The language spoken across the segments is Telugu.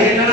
Amén.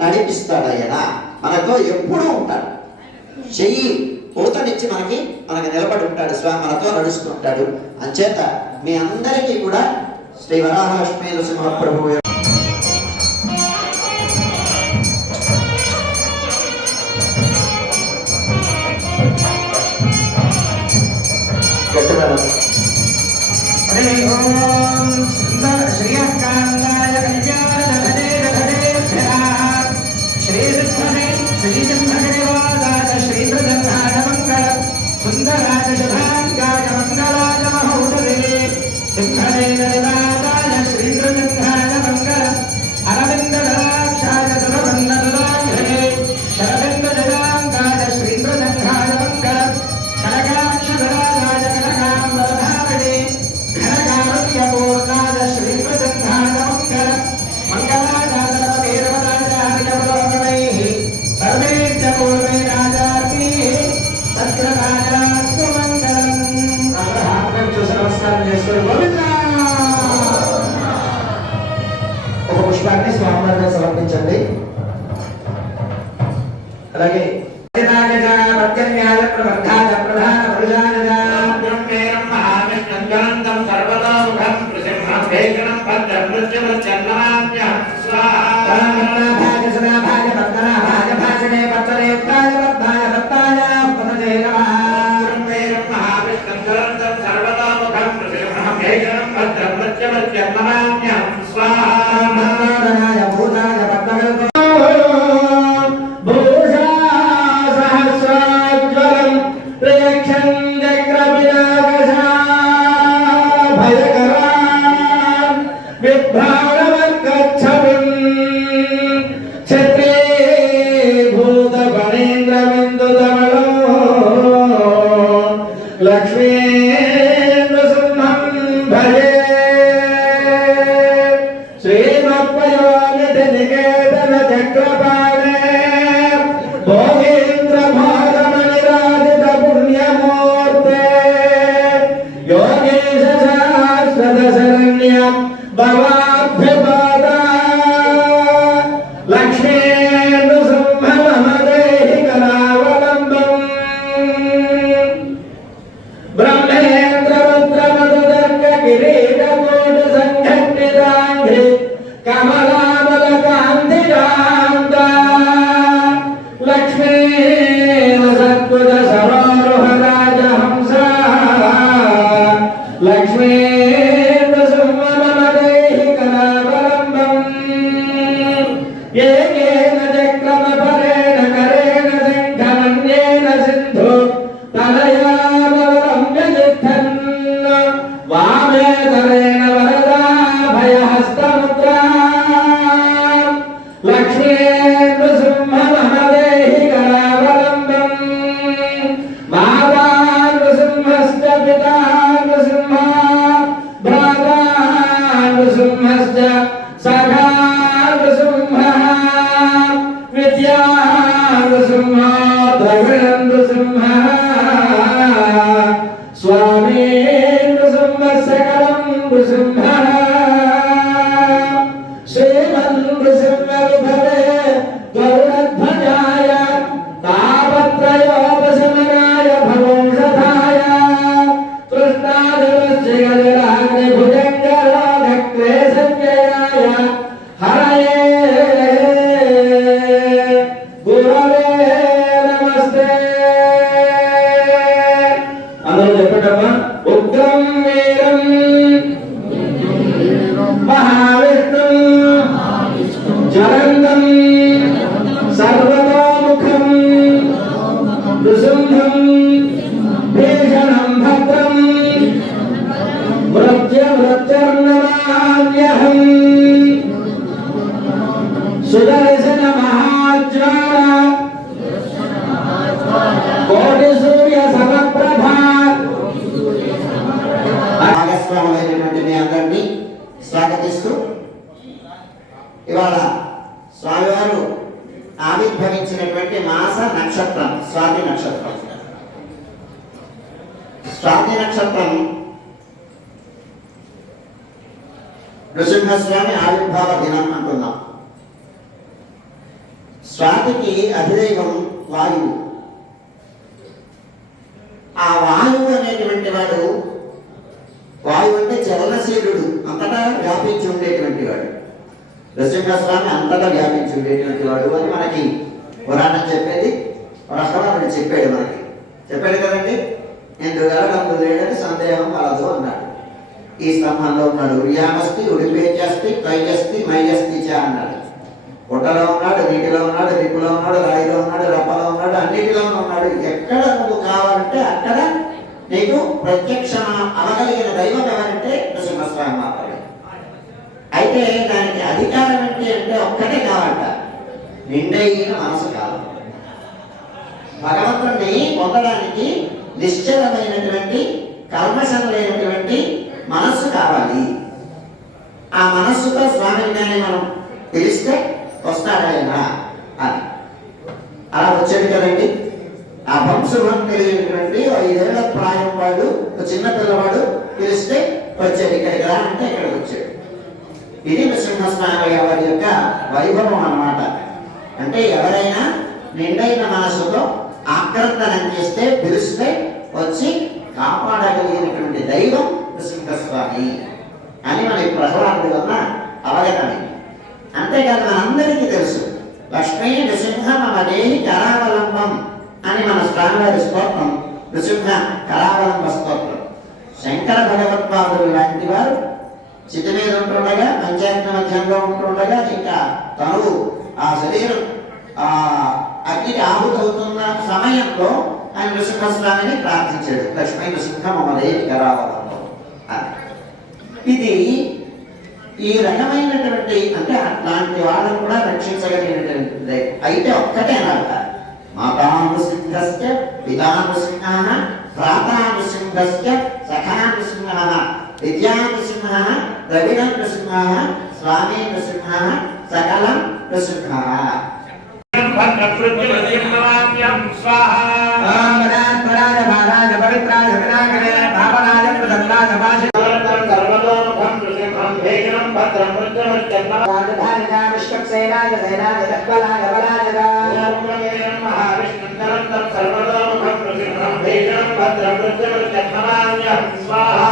నడిపిస్తాడు ఆయన మనతో ఎప్పుడూ ఉంటాడు. చెయ్యి ఊతనిచ్చి మనకి మనకి నిలబడి ఉంటాడు స్వా మనతో నడుస్తుంటాడు అంచేత మీ అందరికీ కూడా Shri Varahalakshmi నృసింహప్రభు Hey, oh. obrigada pela casa. శ్రీమత్పయోనిధి నికేతన చక్రపా তারা మీ అందరినీ స్వాగతిస్తూ ఇవాళ స్వామివారు ఆవిర్భవించినటువంటి మాస నక్షత్రం స్వాతి నక్షత్రం. స్వాతి నక్షత్రం నృసింహస్వామి ఆవిర్భావ దినం అంటున్నాం. స్వాతికి అధిదైవం వాయువు. ఆ వాయువు అనేటువంటి వాడు వాయువు అంటే చలనశీలుడు అంతటా వ్యాపించి ఉండేటువంటి వాడు. నృసింహస్వామి అంతటా వ్యాపించి ఉండేటువంటి వాడు అని మనకి పురాణం చెప్పేది. రహవారుడు చెప్పాడు మనకి. చెప్పాడు కదండి? నేను గలగందు లేడని సందేహం కలదు అన్నాడు. ఈ స్తంభంలో ఉన్నాడు. ఉరియామస్తి ఉడిపేచస్తి తైజస్తి మైజస్తి చ అన్నాడు. పుట్టలో ఉన్నాడు నీటిలో ఉన్నాడు రిపులో ఉన్నాడు రాయిలో ఉన్నాడు రప్పలో ఉన్నాడు అన్నిటిలో ఉన్నాడు. ఎక్కడ నువ్వు కావాలంటే అక్కడ నీకు ప్రత్యక్ష అవగలిగిన దైవం ఎవరంటే నృసింహస్వామి మాత్రమే. అయితే దానికి అధికారం ఏంటి అంటే ఒక్కటే కావాలంట. నిండైన మనసు కావాలి భగవంతుణ్ణి పొందడానికి నిశ్చలమైనటువంటి కల్మషం లేనటువంటి మనస్సు కావాలి. ఆ మనస్సుతో స్వామిని కానీ మనం తెలిస్తే వస్తాడాయన అని. అలా వచ్చాడు కదండి. ఆ వంశం తెలియనటువంటి ఐదేళ్ళ ప్రాయం వాడు ఒక చిన్న పిల్లవాడు పిలిస్తే వచ్చాడు ఇక్కడికి రా అంటే ఇక్కడికి వచ్చాడు. ఇది నృసింహస్వామి వారి యొక్క వైభవం అన్నమాట. అంటే ఎవరైనా నిండైన మనసుతో ఆక్రందనం చేస్తే పిలిస్తే వచ్చి కాపాడగలిగినటువంటి దైవం నృసింహస్వామి అని మన ప్రహ్లాదుడి వలన అవగతమైంది అంతేకాదు మనందరికీ తెలుసు లక్ష్మీ నృసింహ మమ దేహి కరావలంబం అని మన స్వామివారి స్తోత్రం నృసింహ కరావలంబ స్తోత్రం. శంకర భగవత్పాదులు లాంటి వారు చితి మీద ఉంటుండగా పంచాయతీ మధ్యంలో ఉంటుండగా ఇంకా తను ఆ శరీరం ఆ అగ్నికి ఆహుతవుతున్న సమయంలో ఆయన నృసింహస్వామిని ప్రార్థించాడు. లక్ష్మీ నృసింహ మమదే కరావలం. ఇది ఈ రకమైనటువంటి అంటే అట్లాంటి వాళ్ళని కూడా రక్షించగలిగినటువంటి అయితే ఒక్కటే అనమాట మాతానుసింహస్య పితానుసింహ భ్రాతానుసింహస్య సఖానుసింహ విద్యానుసింహ ద్రవిడనుసింహ స్వామి నృసింహ సకలం నృసింహ భద్రపృత్యుమద్యం స్వాహా. రామరాజ పరాజ మహారాజ పవిత్రాజ వినాయకనే భావనాజ ప్రసన్నాజ భాష సర్వతోముఖం నృసింహం భేజనం భద్రం మృత్యుమత్యం రాజధానిగా విశ్వక్సేనాజ సేనాజ దక్బలాజ బలాజ మహావిష్ణుందరంతం సర్వతోముఖం నృసింహం భేజనం భద్రం మృత్యుమత్యం స్వాహా.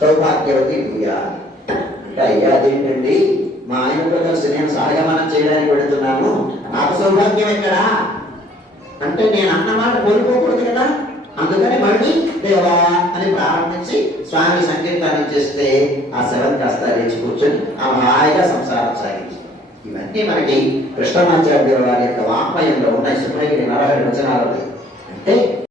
సౌభాగ్యవతి భూయా అంటే అయ్యా అదేంటండి? మా ఆయనతో కలిసి నేను సహగమనం చేయడానికి వెళుతున్నాను నాకు సౌభాగ్యం ఎక్కడా? అంటే నేను అన్నమాట కోల్పోకూడదు కదా. అందుకని మళ్ళీ దేవా అని ప్రారంభించి స్వామి సంకీర్తనం చేస్తే ఆ శవం కాస్త లేచి కూర్చొని ఆ హాయిగా సంసారం సాగించి ఇవన్నీ మనకి కృష్ణమాచార్య వారి యొక్క వాంగ్మయంలో ఉన్నాయి. సుబ్రహ్మణ్య నరహరి వచనాలు అంటే